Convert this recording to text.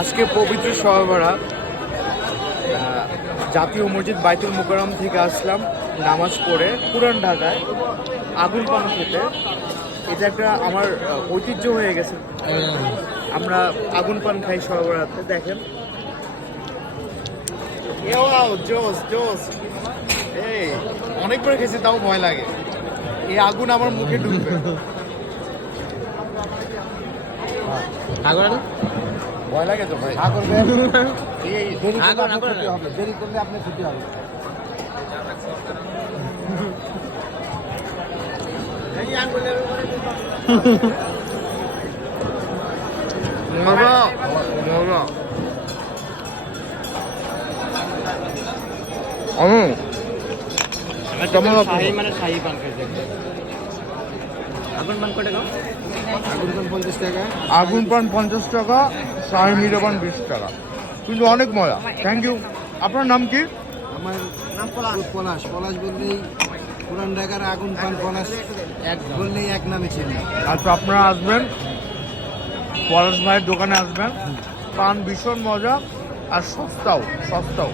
আজকে পবিত্র শবে বরাত জাতীয় মসজিদ বাইতুল মোকাররম থেকে আসলাম নামাজ পড়ে পুরান ঢাকায় আগুন পান খেতে। এটা একটা আমার ঐতিহ্য হয়ে গেছে, আমরা আগুন পান খাই শবে বরাতে। দেখেন জোস জোস, এই অনেকবার খেয়েছি তাও ভয় লাগে, এই আগুন আমার মুখে ঢুকবে। ভয় লাগে তো ভাই, দেরি করলে আপনার ছুটি হবে। মজা মজা। কেমন মানে শাহী পান খাইছে। আগুন পান কত টাকা? আগুন পান 50 টাকা। আগুন পান 50 টাকা, শাহী মিরে পান 20 টাকা, কিন্তু অনেক মজা। Thank you. আপনার নাম কি? আমার নাম পলাশ। পলাশ বললেই পুরান ঢাকার আগুন পান পলাশ এক বললেই এক নামে ছিল। আচ্ছা, আপনারা আসবেন পলাশ ভাইয়ের দোকানে আসবেন, পান ভীষণ মজা আর সস্তাও।